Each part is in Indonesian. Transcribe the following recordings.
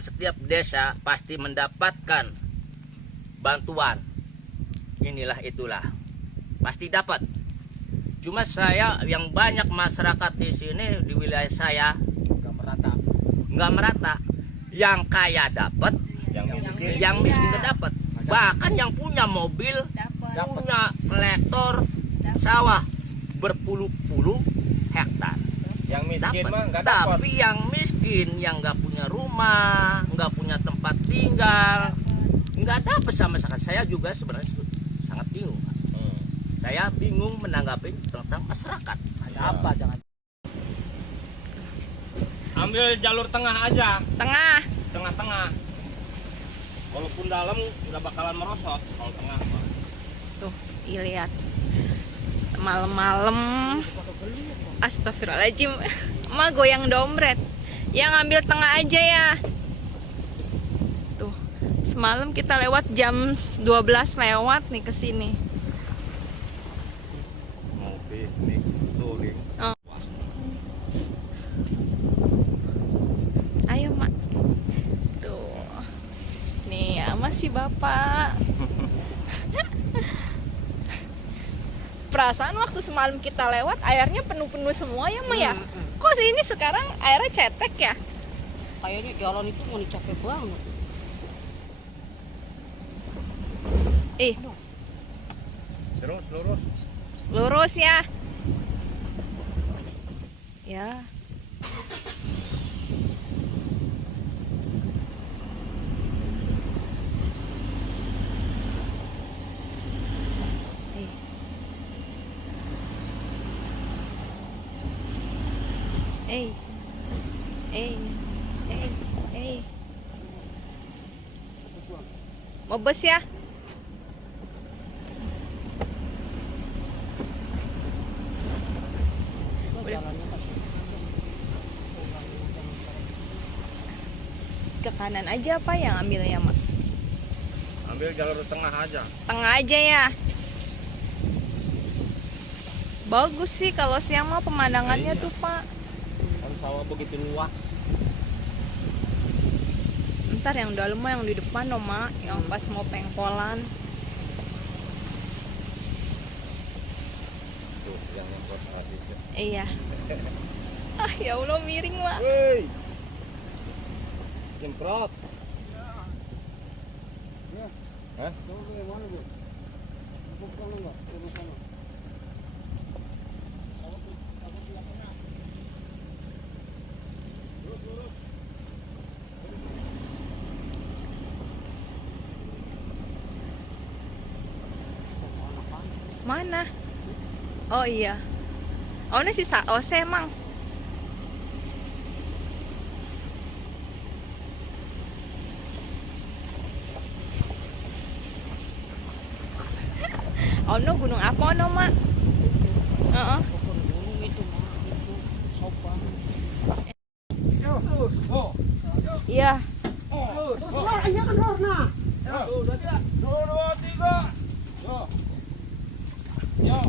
setiap desa pasti mendapatkan bantuan. Inilah itulah. Pasti dapat. Cuma saya yang banyak masyarakat di sini di wilayah saya nggak merata. Yang kaya dapat, yang miskin nggak dapat. Bahkan yang punya mobil, punya kolektor sawah berpuluh-puluh hektar. Yang miskin mah nggak dapat. Tapi yang miskin, yang nggak punya rumah, nggak punya tempat tinggal, nggak dapat sama sekali. Saya juga sebenarnya sangat bingung. Saya bingung menanggapi tentang masyarakat. Ada apa? Jangan. Ambil jalur tengah aja. Tengah. Walaupun dalam nggak bakalan merosot kalau tengah mah. Tuh, lihat. Malam-malam. Astagfirullahaladzim. Emak goyang dompet. Yang ambil tengah aja ya. Tuh, semalam kita lewat jam 12 lewat nih ke sini. Mau piknik touring. Oh. Ayo, Mak. Tuh. Nih, ya masih Bapak. Perasaan waktu semalam kita lewat airnya penuh-penuh semua ya, Ma ya? Kok sini sekarang airnya cetek ya? Kayaknya jalan itu mau capek banget. Terus lurus. Lurus ya. Ya. Mau bus ya? Ke kanan aja apa yang ambilnya, Mak? Ambil jalur tengah aja. Tengah aja ya. Bagus sih kalau siang mah pemandangannya tuh, Pak. Kan sawah begitu luas. Ntar yang dalam mah yang di depan dong, Mak, yang pas mau pengkolan. Tuh, yang membuat habis ya. Iya. Ah, ya Allah miring, Mak. Wey. Jemprot. Hah? Mana? Oh iya. Oh ini si Saose emang. Oh no, gunung apa no, Mak? Gunung itu mah itu sopan. Iya. Iya kan Lorna. Dua, tiga. Yo.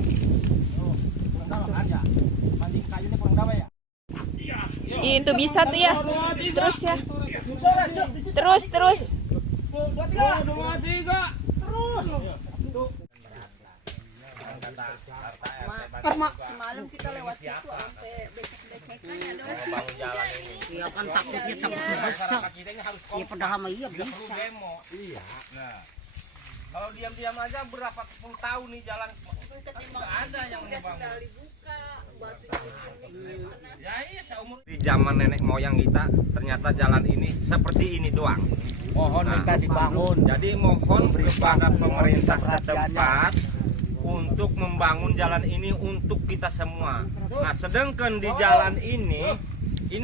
Itu bisa tuh ya. Terus ya. Terus. Dua, tiga. Semalam kita lewat situ sampai becek-becekan ya doang sih. Iya kan takutnya takut besar. Iya padahal mah iya bisa. Iya. Nah. Kalau diam-diam aja berapa puluh tahun nih jalan nggak ada yang membangun. Ya iya seumur di zaman nenek moyang kita ternyata jalan ini seperti ini doang. Mohon minta dibangun. Jadi mohon kepada pemerintah setempat untuk membangun jalan ini untuk kita semua. Nah, sedangkan di jalan ini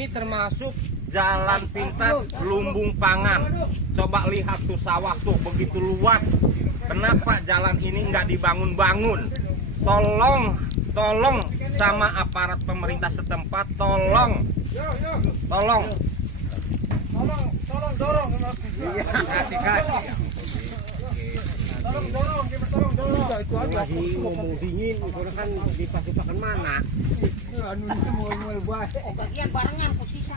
termasuk jalan pintas lumbung pangan. Coba lihat tuh sawah tuh begitu luas. Kenapa jalan ini nggak dibangun-bangun? Tolong sama aparat pemerintah setempat, tolong dorong. Lagi ngomong dingin, udah kan dipakai mana? Anu itu mau baik. Bagian barengan posisi.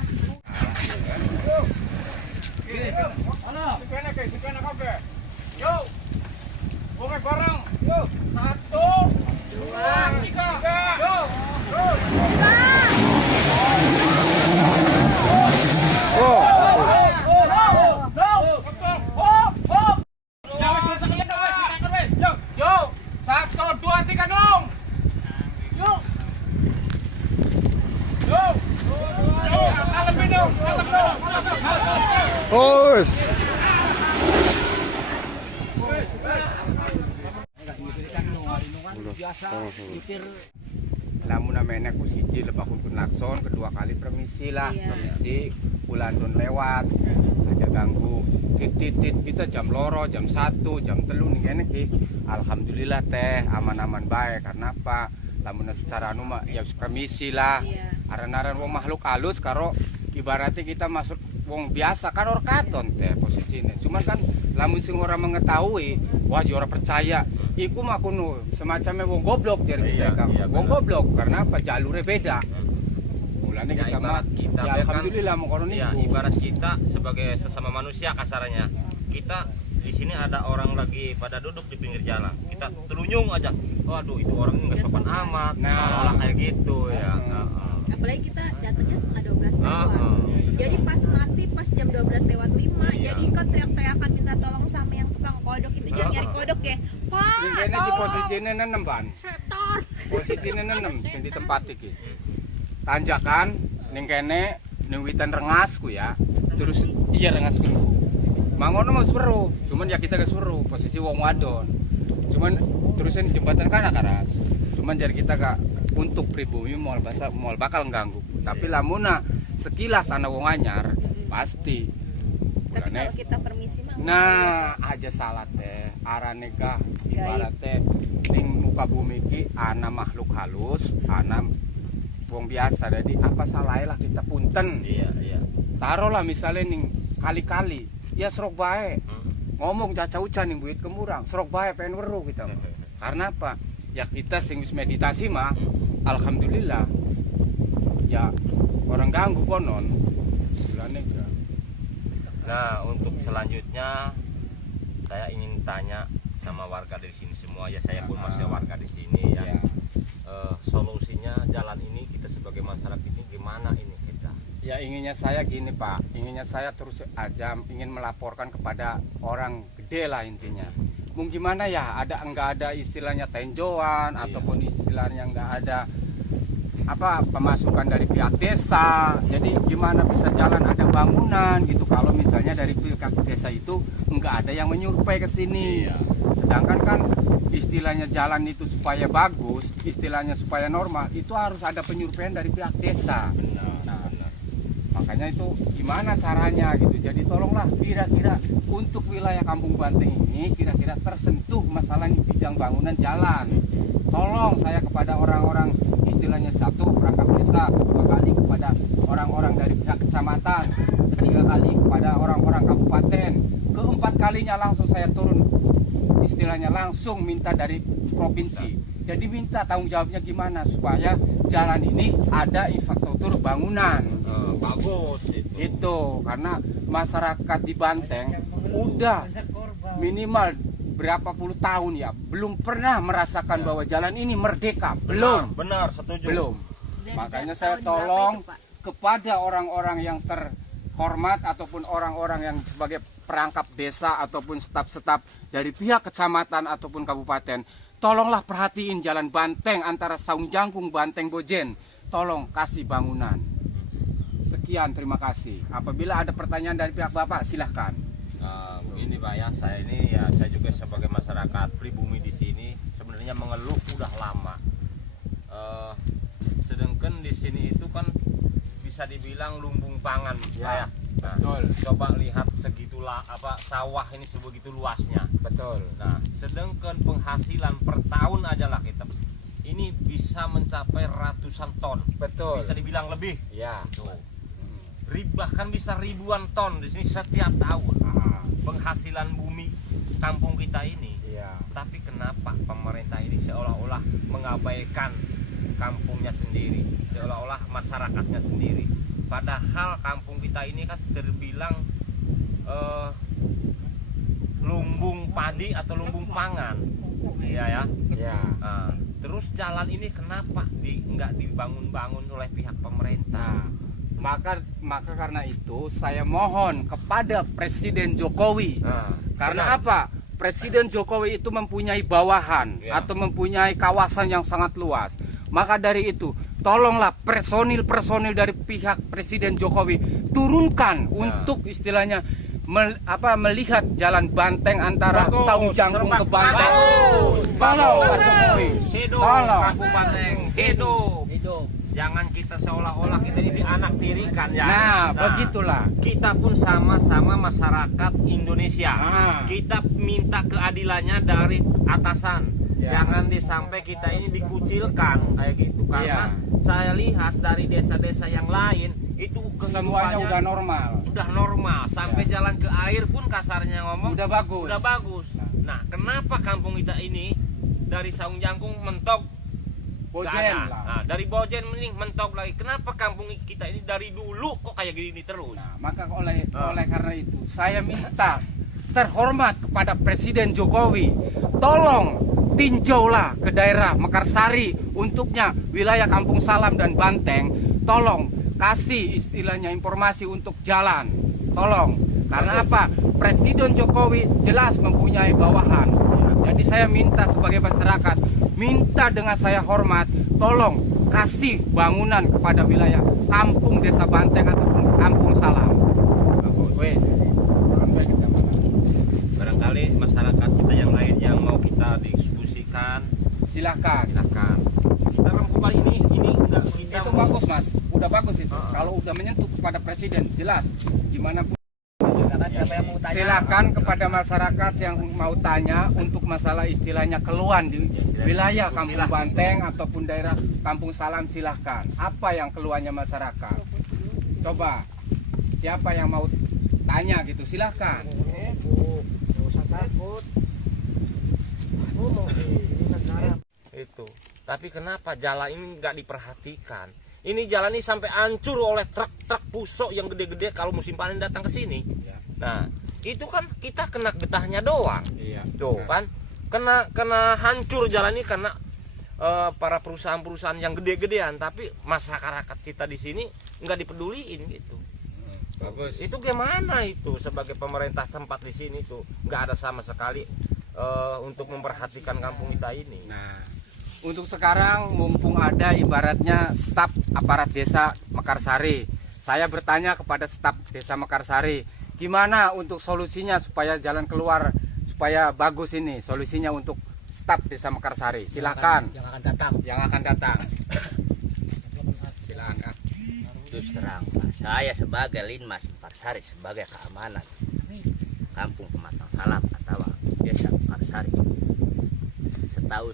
Us. Lamun namanya ku siji lebah kun lakson, kedua kali permisi lah, permisi ulandun lewat aja ganggu titit kita jam loro, jam 1, jam 3 nih kene ki. Alhamdulillah teh aman-aman baik. Karena apa? Lamun secara anu mah ya permisi lah. Aran-aran wong makhluk halus karo ibaratnya kita masuk wong biasa kan or katon teh posisinya. Cuman kan lamun sing ora mengetahui, wah ora percaya. Iku mah kuno semacamnya wong goblok jadi kita. Wong goblok karena apa? Jalurnya beda. Mulane Ya, kita mah ibarat kita ya kan, alhamdulillah mau kono ya niku. ibarat kita sebagai sesama manusia kasarnya, kita di sini ada orang lagi pada duduk di pinggir jalan, kita terunyung aja, waduh itu orang nggak sopan amat, Nah. seolah kayak gitu ya. Apalagi kita datangnya setengah 12 lewat. Jadi pas mati pas jam 12 lewat 5. Jadi kan teriak-teriakan minta tolong sama yang tukang kodok itu, jangan nyari kodok ya. Pak, Ini kene di tolong. posisinya nenem ban. Setor. Posisinya nenem sing di tempat iki. Tanjakan ning kene ning witan rengasku ya. Terus iya rengasku. Mangono mau seru, cuman ya kita gak seru, posisi wong wadon. Cuman terusin jembatan kana karas. Cuman jadi kita gak untuk pribumi mau bakal ganggu. Tapi lamuna sekilas ana wong anyar pasti. Tapi Mulane kalau kita permisi mah. nah aja salah teh arane kah ibarat teh ning muka bumi ki ana makhluk halus ana wong biasa jadi apa salahnya lah kita punten Iya. taruhlah misalnya ning kali-kali ya serok bae ngomong caca ucan ning buit kemurang serok bae pengen weruh kita mah. Karena apa ya kita sing wis meditasi mah alhamdulillah ya orang ganggu konon bulane ya. Nah untuk selanjutnya saya ingin tanya sama warga dari sini semua ya, saya pun masih warga di sini ya. Solusinya jalan ini kita sebagai masyarakat ini gimana ini kita? Ya inginnya saya gini Pak, inginnya saya terus aja ingin melaporkan kepada orang gede lah intinya. Mungkin gimana ya, enggak ada istilahnya tenjoan ataupun istilahnya enggak ada apa pemasukan dari pihak desa. Jadi gimana bisa jalan ada bangunan gitu kalau misalnya dari pihak desa itu enggak ada yang menyurvei ke sini. Sedangkan kan istilahnya jalan itu supaya bagus, istilahnya supaya normal, itu harus ada penyurveian dari pihak desa. Nah, makanya itu gimana caranya gitu. Jadi tolonglah kira-kira untuk wilayah Kampung Banteng ini kira-kira tersentuh masalah bidang bangunan jalan. Tolong saya kepada orang-orang istilahnya satu perangkat desa, kedua kali kepada orang-orang dari pihak kecamatan, ketiga kali kepada orang-orang kabupaten, keempat kalinya langsung saya turun istilahnya langsung minta dari provinsi. Jadi minta tanggung jawabnya gimana supaya jalan ini ada infrastruktur bangunan. Bagus itu. Itu karena masyarakat di Banteng udah minimal berapa puluh tahun ya belum pernah merasakan bahwa jalan ini merdeka. Belum. Benar, setuju. Belum. Dan Makanya tahun saya berapa tolong itu, Pak? kepada orang-orang yang terhormat ataupun orang-orang yang sebagai perangkap desa ataupun staf-staf dari pihak kecamatan ataupun kabupaten, tolonglah perhatiin jalan Banteng antara Saung Jangkung Banteng Bojen. Tolong kasih bangunan. Sekian, terima kasih. Apabila ada pertanyaan dari pihak Bapak, silahkan. Begini Pak ya, saya juga sebagai masyarakat pribumi di sini sebenarnya mengeluh udah lama. Sedangkan di sini itu kan bisa dibilang lumbung pangan Ya, Pak ya. Nah, betul. coba lihat segitulah apa sawah ini sebegitu luasnya. Betul. Nah, sedangkan penghasilan per tahun aja lah kita ini bisa mencapai ratusan ton. Betul. Bisa dibilang lebih. Ya. Tuh. Bahkan bisa ribuan ton di sini setiap tahun. Penghasilan bumi kampung kita ini. Iya. Tapi kenapa pemerintah ini seolah-olah mengabaikan kampungnya sendiri, seolah-olah masyarakatnya sendiri. Padahal kampung kita ini kan terbilang lumbung padi atau lumbung pangan. Iya ya. Ya. Nah, terus jalan ini kenapa nggak dibangun-bangun oleh pihak pemerintah? Maka karena itu saya mohon kepada Presiden Jokowi. Karena apa? Presiden Jokowi itu mempunyai bawahan atau mempunyai kawasan yang sangat luas. Maka dari itu, tolonglah personil dari pihak Presiden Jokowi diturunkan untuk istilahnya melihat jalan banteng antara Bagus, Saung Jangkung ke Banteng. Kalau Pak Jokowi, Hidup kalau Kampung Banteng, hidup. Jangan kita seolah-olah kita ini anak tirikan ya. nah begitulah. Kita pun sama-sama masyarakat Indonesia. Ah. Kita minta keadilannya dari atasan. Ya. Jangan sampai kita ini dikucilkan kayak gitu. Karena saya lihat dari desa-desa yang lain itu Semuanya kehidupannya udah normal. udah normal. Sampai jalan ke air pun kasarnya ngomong Udah bagus. udah bagus. Nah, kenapa kampung kita ini dari Saung Jangkung mentok nggak Bojen ada? lah. Nah, dari Bojen ini mentok lagi. Kenapa kampung kita ini dari dulu kok kayak gini terus? Nah, maka oleh karena itu saya minta terhormat kepada Presiden Jokowi, tolong tinjaulah ke daerah Mekarsari untuknya wilayah Kampung Salam dan Banteng, tolong kasih istilahnya informasi untuk jalan, tolong. Karena apa? Presiden Jokowi jelas mempunyai bawahan. Jadi saya minta sebagai masyarakat, minta dengan saya hormat, tolong kasih bangunan kepada wilayah Kampung Desa Banteng ataupun Kampung Salam. Wes. Barangkali masyarakat kita yang lain yang mau kita diskusikan, Silahkan. silakan. Kita rangkum kali ini enggak kita Itu bagus Mas, udah bagus itu. Kalau udah menyentuh kepada Presiden, jelas gimana pun. Silakan kepada masyarakat yang mau tanya untuk masalah istilahnya keluhan di wilayah Kampung Banteng ataupun daerah Kampung Salam, silahkan. Apa yang keluhannya masyarakat? Coba siapa yang mau tanya gitu, silahkan. itu. Tapi kenapa jalan ini nggak diperhatikan? Ini jalan ini sampai hancur oleh truk-truk pusok yang gede-gede kalau musim panen datang ke sini. Nah, itu kan kita kena getahnya doang. Iya. Tuh kan, kena hancur jalan ini karena para perusahaan-perusahaan yang gede-gedean. Tapi masyarakat kita di sini nggak dipeduliin gitu. Bagus. Itu gimana itu sebagai pemerintah tempat di sini tuh nggak ada sama sekali untuk memperhatikan kampung kita ini. Nah, untuk sekarang mumpung ada ibaratnya staf aparat desa Mekarsari, saya bertanya kepada staf desa Mekarsari, gimana untuk solusinya supaya jalan keluar supaya bagus ini, solusinya untuk staf desa Mekarsari. Silakan. Yang akan datang. Silakan. Terus terang Pak, saya sebagai Linmas Mekarsari sebagai keamanan Kampung Pematang Salam atau Desa Mekarsari, setahu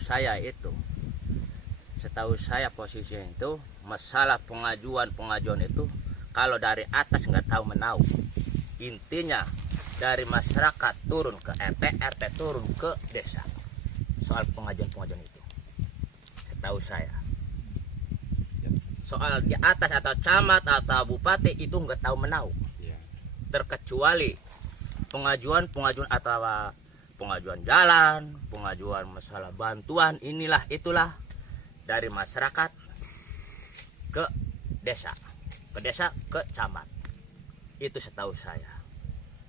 saya posisinya itu masalah pengajuan itu kalau dari atas nggak tahu menau. Intinya dari masyarakat turun ke RT turun ke desa soal pengajuan itu. Setahu saya soal di atas atau camat atau bupati itu nggak tahu menau, terkecuali pengajuan atau pengajuan jalan, pengajuan masalah bantuan inilah itulah dari masyarakat ke desa ke camat, itu setahu saya.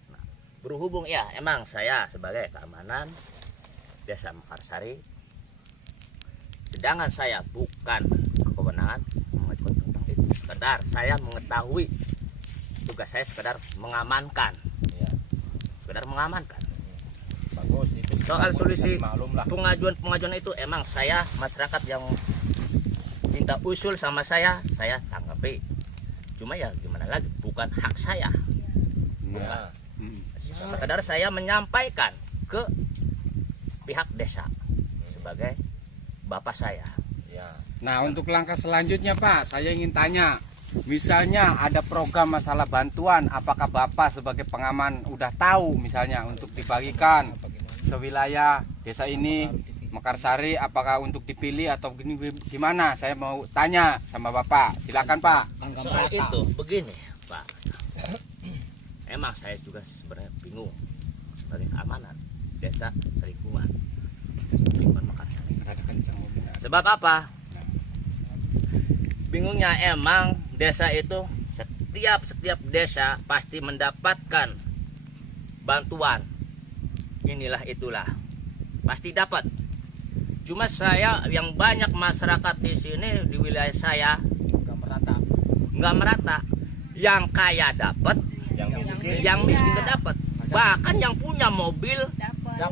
Nah, berhubung ya emang saya sebagai keamanan Desa Mekarsari, sedangkan saya bukan kewenangan mengajukan tentang itu, sekedar saya mengetahui, tugas saya sekedar mengamankan, Bagus itu. soal solusi Maklum lah. pengajuan itu emang saya masyarakat yang minta usul sama saya tanggapi, cuma ya gimana lagi, bukan hak saya, Ya. sekedar saya menyampaikan ke pihak desa sebagai bapak saya. Ya. Nah, untuk langkah selanjutnya Pak, saya ingin tanya, misalnya ada program masalah bantuan, apakah Bapak sebagai pengaman udah tahu misalnya untuk dibagikan sewilayah desa ini Mekarsari, apakah untuk dipilih atau gimana? Saya mau tanya sama Bapak. Silakan Pak. Soal itu begini Pak, emang saya juga sebenarnya bingung sebagai keamanan desa lingkungan Mekarsari. Sebab apa? Bingungnya emang desa itu setiap desa pasti mendapatkan bantuan inilah itulah, pasti dapat. Cuma saya yang banyak masyarakat di sini di wilayah saya nggak merata. yang kaya dapat, yang miskin nggak dapat. Bahkan yang punya mobil,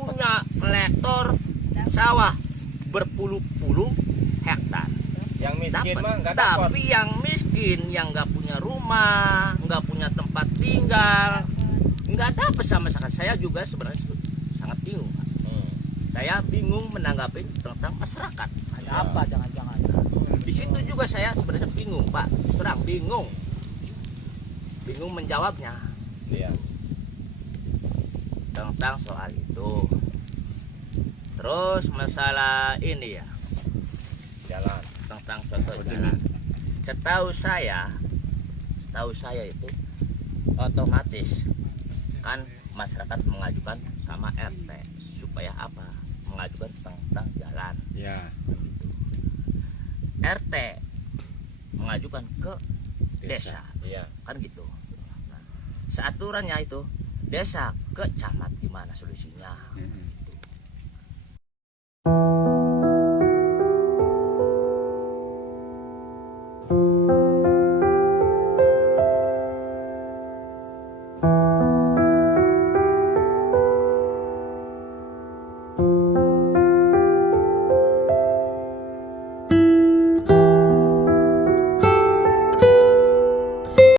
punya kolektor sawah berpuluh-puluh hektar. Yang miskin Dapat. mah nggak dapat. Tapi yang miskin, yang nggak punya rumah, nggak punya tempat tinggal, nggak dapat sama sekali. Saya juga sebenarnya sangat bingung, Pak. Saya bingung menanggapi tentang masyarakat. Ada apa jangan-jangan? Di situ juga saya sebenarnya bingung, Pak. Terus terang bingung menjawabnya Iya. tentang soal itu. Terus masalah ini ya, Jalan. tentang contoh jalan. Setahu saya itu otomatis kan masyarakat mengajukan sama RT supaya apa? Mengajukan tentang jalan. Ya. RT mengajukan ke desa, Iya. kan gitu. Nah, seaturannya itu desa ke camat, gimana solusinya? Mm-mm.